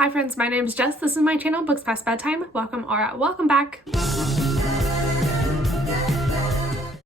Hi friends, my name is Jess. This is my channel, Books Past Bedtime. Welcome or welcome back.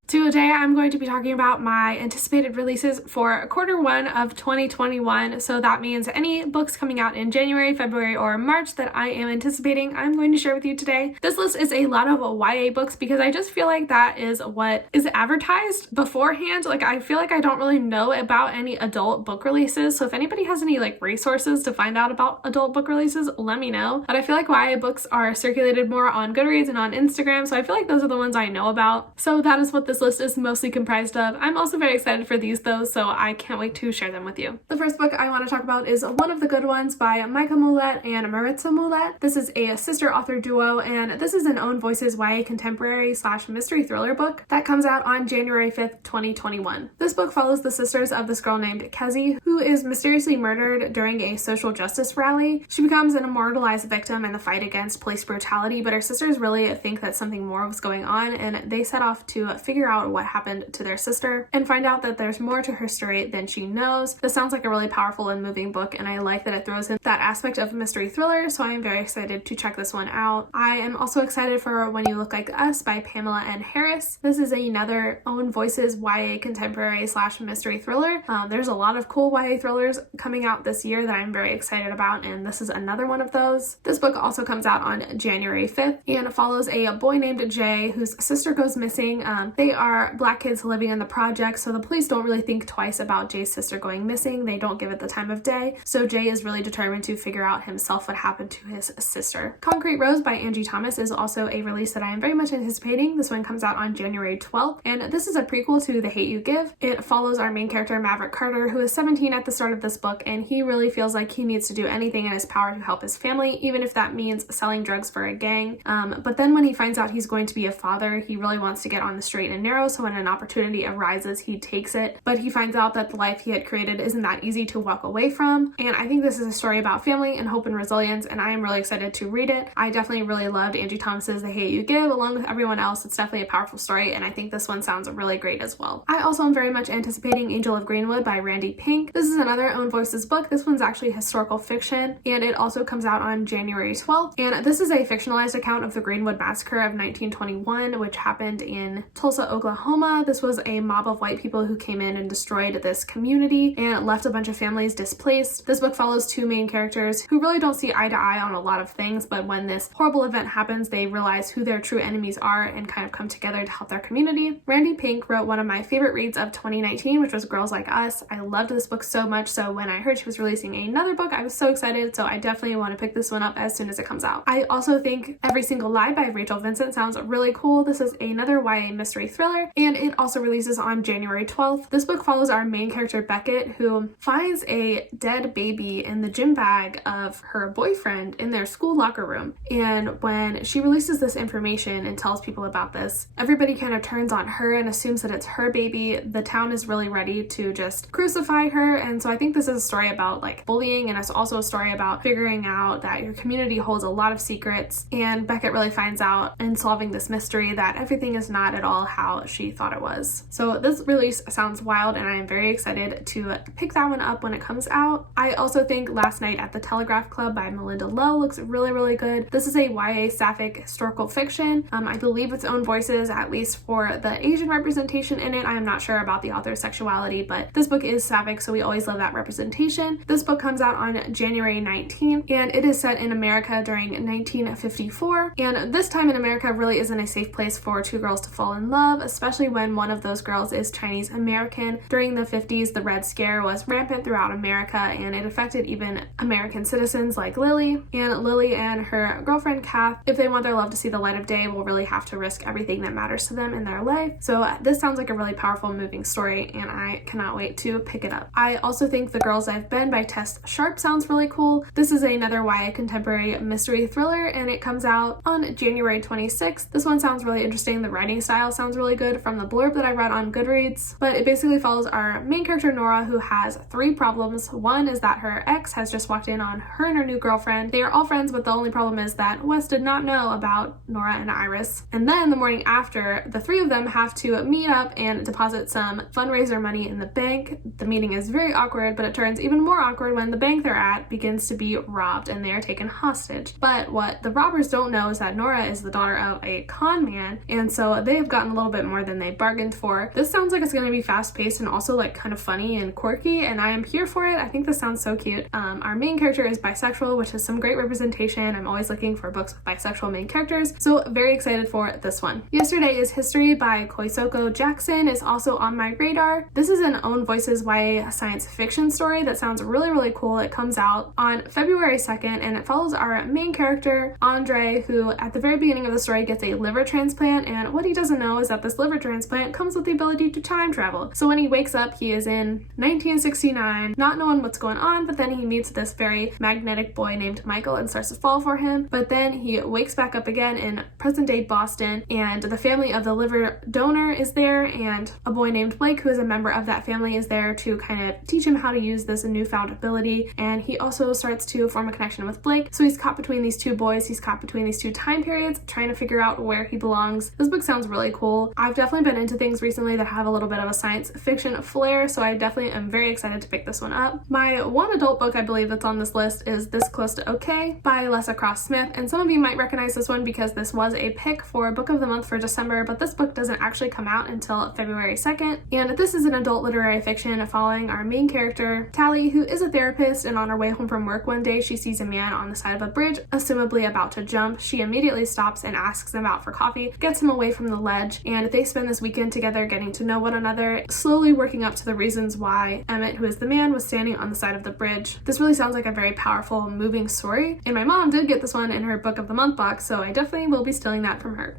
Today I'm going to be talking about my anticipated releases for Q1 of 2021. So that means any books coming out in January, February, or March that I am anticipating, I'm going to share with you today. This list is a lot of YA books because I just feel like that is what is advertised beforehand. Like I feel like I don't really know about any adult book releases. So if anybody has any resources to find out about adult book releases, let me know. But I feel like YA books are circulated more on Goodreads and on Instagram. So I feel like those are the ones I know about. So that is what this list is mostly comprised of. I'm also very excited for these though, so I can't wait to share them with you. The first book I want to talk about is One of the Good Ones by 𝗦𝘂𝗽𝗍 𝗠𝗲 and Maritza 𝗠𝗠𝗍. This is a sister author duo, and this is an Own Voices YA contemporary / mystery thriller book that comes out on January 5th, 2021. This book follows the sisters of this girl named 𝗕cie, who is mysteriously murdered during a social justice rally. She becomes an immortalized victim in the fight against police brutality, but her sisters really think that something more was going on, and they set off to figure out what happened to their sister and find out that there's more to her story than she knows. This sounds like a really powerful and moving book, and I like that it throws in that aspect of mystery thriller, so I am very excited to check this one out. I am also excited for When You Look Like Us by Pamela N. Harris. This is another Own Voices YA contemporary / mystery thriller. There's a lot of cool YA thrillers coming out this year that I'm very excited about, and this is another one of those. This book also comes out on January 5th and follows a boy named Jay whose sister goes missing. They are Black kids living in the project, so the police don't really think twice about Jay's sister going missing. They don't give it the time of day, so Jay is really determined to figure out himself what happened to his sister. Concrete Rose by Angie Thomas is also a release that I am very much anticipating. This one comes out on January 12th, and this is a prequel to The Hate U Give. It follows our main character Maverick Carter, who is 17 at the start of this book, and he really feels like he needs to do anything in his power to help his family, even if that means selling drugs for a gang. But then when he finds out he's going to be a father, he really wants to get on the straight and narrow, so when an opportunity arises, he takes it, but he finds out that the life he had created isn't that easy to walk away from. And I think this is a story about family and hope and resilience, and I am really excited to read it. I definitely really loved Angie Thomas's The Hate U Give along with everyone else. It's definitely a powerful story, and I think this one sounds really great as well. I also am very much anticipating Angel of Greenwood by Randy Pink. This is another Own Voices book. This one's actually historical fiction, and it also comes out on January 12th, and this is a fictionalized account of the Greenwood Massacre of 1921, which happened in Tulsa, Oklahoma. This was a mob of white people who came in and destroyed this community and left a bunch of families displaced. This book follows two main characters who really don't see eye to eye on a lot of things, but when this horrible event happens, they realize who their true enemies are and kind of come together to help their community. Randy Pink wrote one of my favorite reads of 2019, which was Girls Like Us. I loved this book so much, so when I heard she was releasing another book, I was so excited, so I definitely want to pick this one up as soon as it comes out. I also think Every Single Lie by Rachel Vincent sounds really cool. This is another YA mystery thriller, and it also releases on January 12th. This book follows our main character Beckett, who finds a dead baby in the gym bag of her boyfriend in their school locker room. And when she releases this information and tells people about this, everybody kind of turns on her and assumes that it's her baby. The town is really ready to just crucify her, and so I think this is a story about bullying, and it's also a story about figuring out that your community holds a lot of secrets, and Beckett really finds out in solving this mystery that everything is not at all how she thought it was. So this release sounds wild, and I am very excited to pick that one up when it comes out. I also think Last Night at the Telegraph Club by Melinda Lowe looks really good. This is a YA sapphic historical fiction. I believe it's Own Voices, at least for the Asian representation in it. I am not sure about the author's sexuality, but this book is sapphic, so we always love that representation. This book comes out on January 19th, and it is set in America during 1954, and this time in America really isn't a safe place for two girls to fall in love, especially when one of those girls is Chinese American. During the 50s, the Red Scare was rampant throughout America, and it affected even American citizens like Lily. And Lily and her girlfriend Kath, if they want their love to see the light of day, will really have to risk everything that matters to them in their life. So this sounds like a really powerful, moving story, and I cannot wait to pick it up. I also think The Girls I've Been by Tess Sharp sounds really cool. This is another YA contemporary mystery thriller, and it comes out on January 26th. This one sounds really interesting. The writing style sounds really really good from the blurb that I read on Goodreads, but it basically follows our main character Nora, who has 3 problems. One is that her ex has just walked in on her and her new girlfriend. They are all friends, but the only problem is that Wes did not know about Nora and Iris. And then the morning after, the 3 of them have to meet up and deposit some fundraiser money in the bank. The meeting is very awkward, but it turns even more awkward when the bank they're at begins to be robbed and they are taken hostage. But what the robbers don't know is that Nora is the daughter of a con man, and so they have gotten a little bit more than they bargained for. This sounds like it's going to be fast-paced and also like kind of funny and quirky, and I am here for it. I think this sounds so cute. Our main character is bisexual, which is some great representation. I'm always looking for books with bisexual main characters, so very excited for this one. Yesterday is History by Koisoko Jackson is also on my radar. This is an Own Voices YA science fiction story that sounds really cool. It comes out on February 2nd, and it follows our main character, Andre, who at the very beginning of the story gets a liver transplant, and what he doesn't know is that this liver transplant comes with the ability to time travel. So when he wakes up, he is in 1969, not knowing what's going on, but then he meets this very magnetic boy named Michael and starts to fall for him. But then he wakes back up again in present-day Boston, and the family of the liver donor is there, and a boy named Blake, who is a member of that family, is there to kind of teach him how to use this newfound ability. And he also starts to form a connection with Blake. So he's caught between these 2 boys, he's caught between these 2 time periods, trying to figure out where he belongs. This book sounds really cool. I've definitely been into things recently that have a little bit of a science fiction flair, so I definitely am very excited to pick this one up. My one adult book I believe that's on this list is This Close to Okay by Lessa Cross Smith, and some of you might recognize this one because this was a pick for Book of the Month for December, but this book doesn't actually come out until February 2nd. And this is an adult literary fiction following our main character, Tally, who is a therapist, and on her way home from work one day, she sees a man on the side of a bridge, assumably about to jump. She immediately stops and asks him out for coffee, gets him away from the ledge, and they spend this weekend together getting to know one another, slowly working up to the reasons why Emmett, who is the man, was standing on the side of the bridge. This really sounds like a very powerful, moving story, and my mom did get this one in her Book of the Month box, so I definitely will be stealing that from her.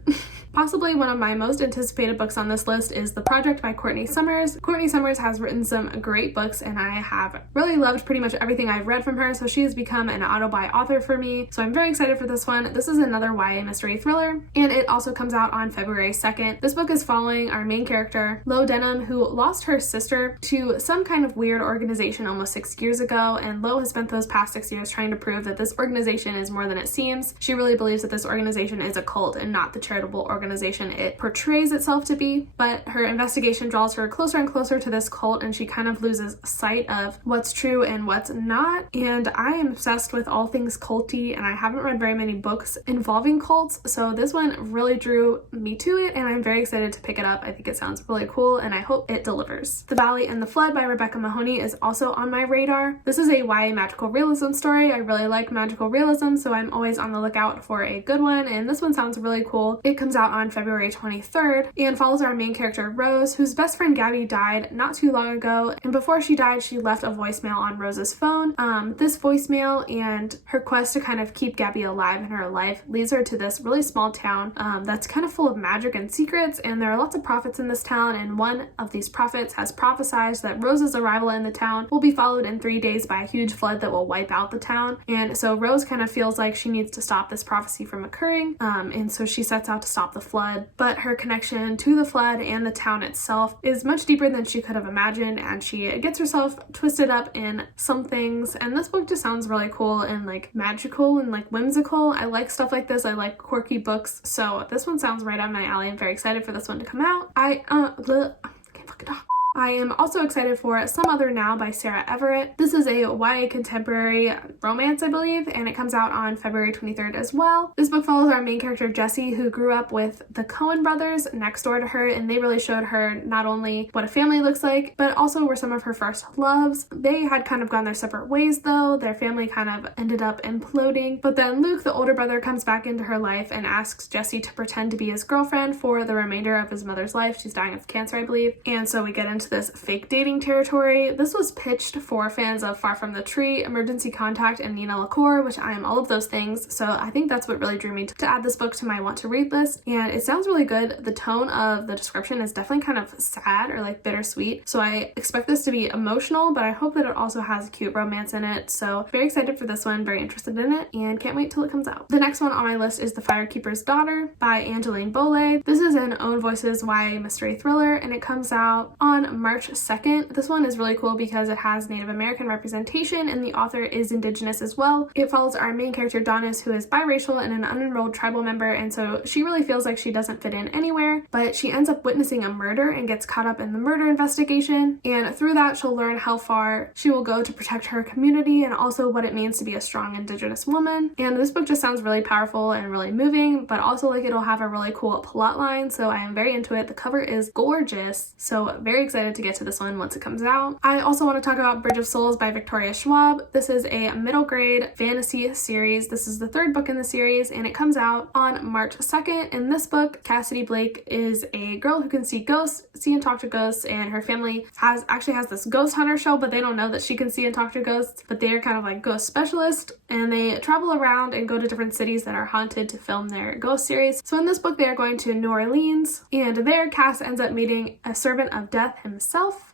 Possibly one of my most anticipated books on this list is The Project by Courtney Summers. Courtney Summers has written some great books, and I have really loved pretty much everything I've read from her, so she has become an auto-buy author for me, so I'm very excited for this one. This is another YA mystery thriller, and it also comes out on February 2nd. This book is following our main character, Lo Denham, who lost her sister to some kind of weird organization almost 6 years ago, and Lo has spent those past 6 years trying to prove that this organization is more than it seems. She really believes that this organization is a cult and not the charitable organization it portrays itself to be, but her investigation draws her closer and closer to this cult, and she kind of loses sight of what's true and what's not. And I am obsessed with all things culty, and I haven't read very many books involving cults, so this one really drew me to it, and I'm very excited to pick it up. I think it sounds really cool, and I hope it delivers. The Valley and the Flood by Rebecca Mahoney is also on my radar. This is a YA magical realism story. I really like magical realism, so I'm always on the lookout for a good one, and this one sounds really cool. It comes out on February 23rd and follows our main character Rose, whose best friend Gabby died not too long ago, and before she died she left a voicemail on Rose's phone. This voicemail and her quest to kind of keep Gabby alive in her life leads her to this really small town that's kind of full of magic and secrets, and there are lots of prophets in this town, and one of these prophets has prophesied that Rose's arrival in the town will be followed in 3 days by a huge flood that will wipe out the town. And so Rose kind of feels like she needs to stop this prophecy from occurring, and so she sets out to stop the flood. But her connection to the flood and the town itself is much deeper than she could have imagined, and she gets herself twisted up in some things. And this book just sounds really cool and like magical and like whimsical. I like stuff like this. I like quirky books, so this one sounds right up my alley. I'm very excited for this one to come out. I can't fucking talk. I am also excited for Some Other Now by Sarah Everett. This is a YA contemporary romance, I believe, and it comes out on February 23rd as well. This book follows our main character Jessie, who grew up with the Coen brothers next door to her, and they really showed her not only what a family looks like, but also were some of her first loves. They had kind of gone their separate ways though. Their family kind of ended up imploding, but then Luke, the older brother, comes back into her life and asks Jessie to pretend to be his girlfriend for the remainder of his mother's life. She's dying of cancer, I believe, and so we get into into this fake dating territory. This was pitched for fans of Far From the Tree, Emergency Contact, and Nina LaCour, which I am all of those things, so I think that's what really drew me to add this book to my want to read list. And it sounds really good. The tone of the description is definitely kind of sad or like bittersweet, so I expect this to be emotional, but I hope that it also has cute romance in it. So very excited for this one, very interested in it, and can't wait till it comes out. The next one on my list is The Firekeeper's Daughter by Angeline Bolle. This is an Own Voices YA mystery thriller, and it comes out on March 2nd. This one is really cool because it has Native American representation and the author is Indigenous as well. It follows our main character Donis, who is biracial and an unenrolled tribal member, and so she really feels like she doesn't fit in anywhere, but she ends up witnessing a murder and gets caught up in the murder investigation, and through that she'll learn how far she will go to protect her community and also what it means to be a strong Indigenous woman. And this book just sounds really powerful and really moving, but also like it'll have a really cool plot line, so I am very into it. The cover is gorgeous, so very excited to get to this one once it comes out. I also want to talk about Bridge of Souls by Victoria Schwab. This is a middle grade fantasy series. This is the third book in the series, and it comes out on March 2nd. In this book, Cassidy Blake is a girl who can see ghosts, see and talk to ghosts, and her family actually has this ghost hunter show, but they don't know that she can see and talk to ghosts, but they are kind of like ghost specialists, and they travel around and go to different cities that are haunted to film their ghost series. So in this book, they are going to New Orleans, and there Cass ends up meeting a servant of death himself.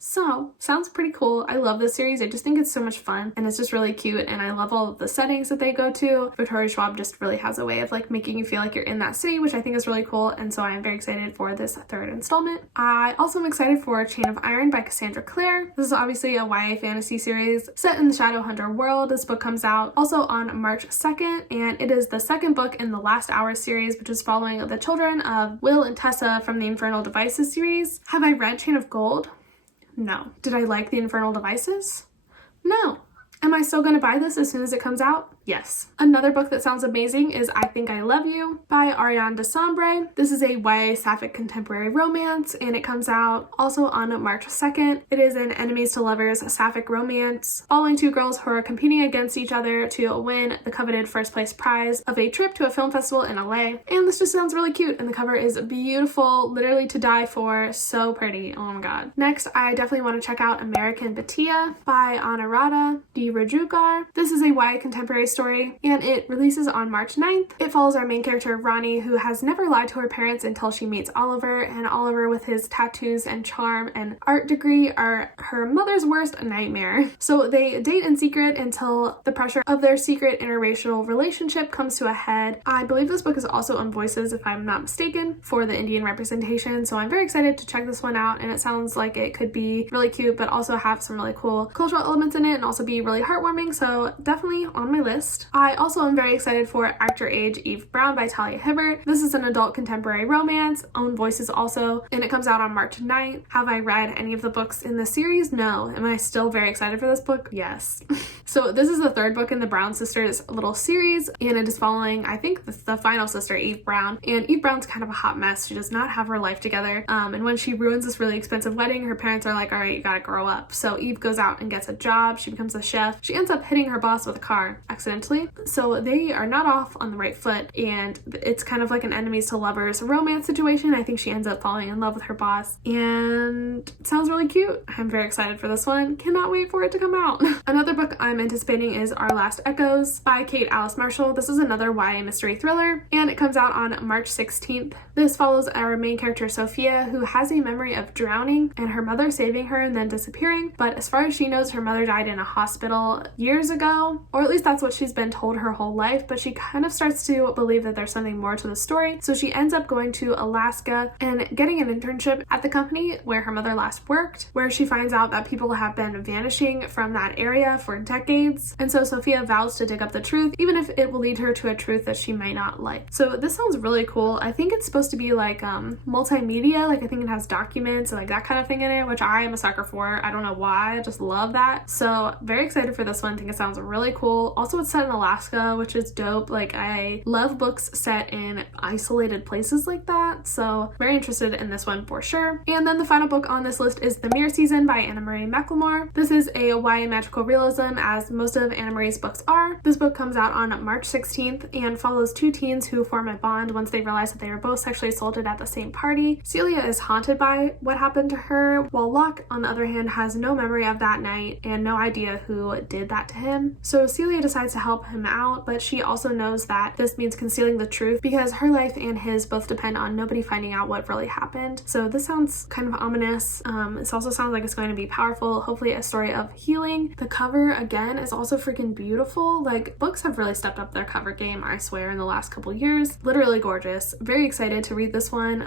So, sounds pretty cool. I love this series. I just think it's so much fun and it's just really cute, and I love all of the settings that they go to. Victoria Schwab just really has a way of like making you feel like you're in that city, which I think is really cool, and so I'm very excited for this third installment. I also am excited for Chain of Iron by Cassandra Clare. This is obviously a YA fantasy series set in the Shadowhunter world. This book comes out also on March 2nd, and it is the second book in the Last Hour series, which is following the children of Will and Tessa from the Infernal Devices series. Have I read Chain of Gold? No. Did I like the Infernal Devices? No. Am I still going to buy this as soon as it comes out? Yes. Another book that sounds amazing is I Think I Love You by Ariane de Sambre. This is a YA sapphic contemporary romance, and it comes out also on March 2nd. It is an enemies to lovers sapphic romance following two girls who are competing against each other to win the coveted first place prize of a trip to a film festival in LA. And this just sounds really cute, and the cover is beautiful, literally to die for, so pretty. Oh my god. Next, I definitely want to check out American Batia by Anuradha D. Rajugar. This is a YA contemporary story, and it releases on March 9th. It follows our main character Ronnie, who has never lied to her parents until she meets Oliver, and Oliver, with his tattoos and charm and art degree, are her mother's worst nightmare. So they date in secret until the pressure of their secret interracial relationship comes to a head. I believe this book is also on Voices, if I'm not mistaken, for the Indian representation, so I'm very excited to check this one out, and it sounds like it could be really cute but also have some really cool cultural elements in it and also be really heartwarming, so definitely on my list. I also am very excited for Actor Age Eve Brown by Talia Hibbert. This is an adult contemporary romance, Own Voices also, and it comes out on March 9th. Have I read any of the books in the series? No. Am I still very excited for this book? Yes. So this is the third book in the Brown sisters little series, and it is following, I think, the final sister, Eve Brown, and Eve Brown's kind of a hot mess. She does not have her life together, and when she ruins this really expensive wedding, her parents are like, all right, you gotta grow up. So Eve goes out and gets a job. She becomes a chef. She ends up hitting her boss with a car accidentally, so they are not off on the right foot, and it's kind of like an enemies to lovers romance situation. I think she ends up falling in love with her boss, and it sounds really cute. I'm very excited for this one. Cannot wait for it to come out. Another book I'm anticipating is Our Last Echoes by Kate Alice Marshall. This is another YA mystery thriller, and it comes out on March 16th. This follows our main character Sophia, who has a memory of drowning and her mother saving her and then disappearing, but as far as she knows, her mother died in a hospital years ago, or at least that's what she's been told her whole life, but she kind of starts to believe that there's something more to the story, so she ends up going to Alaska and getting an internship at the company where her mother last worked, where she finds out that people have been vanishing from that area for decades, and so Sophia vows to dig up the truth, even if it will lead her to a truth that she might not like. So this sounds really cool. I think it's supposed to be like multimedia, like I think it has documents and like that kind of thing in it, which I am a sucker for. I don't know why, I just love that. So very excited excited for this one. I think it sounds really cool. Also, it's set in Alaska, which is dope. Like, I love books set in isolated places like that, so very interested in this one for sure. And then the final book on this list is The Mirror Season by Anna-Marie McLemore. This is a YA magical realism, as most of Anna-Marie's books are. This book comes out on March 16th and follows two teens who form a bond once they realize that they are both sexually assaulted at the same party. Celia is haunted by what happened to her, while Locke, on the other hand, has no memory of that night and no idea who did that to him. So Celia decides to help him out, but she also knows that this means concealing the truth because her life and his both depend on nobody finding out what really happened. So this sounds kind of ominous. This also sounds like it's going to be powerful, hopefully a story of healing. The cover, again, is also freaking beautiful. Like, books have really stepped up their cover game, I swear, in the last couple years. Literally gorgeous. Very excited to read this one.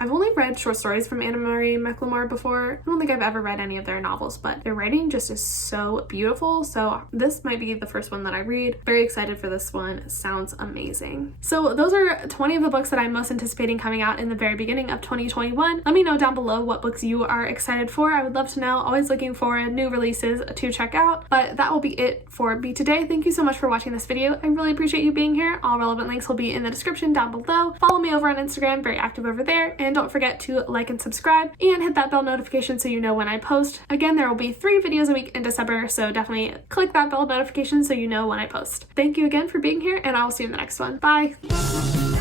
I've only read short stories from Anna-Marie McLemore before. I don't think I've ever read any of their novels, but their writing just is so beautiful. So this might be the first one that I read. Very excited for this one. Sounds amazing. So those are 20 of the books that I'm most anticipating coming out in the very beginning of 2021. Let me know down below what books you are excited for. I would love to know. Always looking for new releases to check out. But that will be it for me today. Thank you so much for watching this video. I really appreciate you being here. All relevant links will be in the description down below. Follow me over on Instagram, very active over there. And don't forget to like and subscribe and hit that bell notification so you know when I post. Again, there will be 3 videos a week in December, so definitely click that bell notification so you know when I post. Thank you again for being here, and I will see you in the next one. Bye!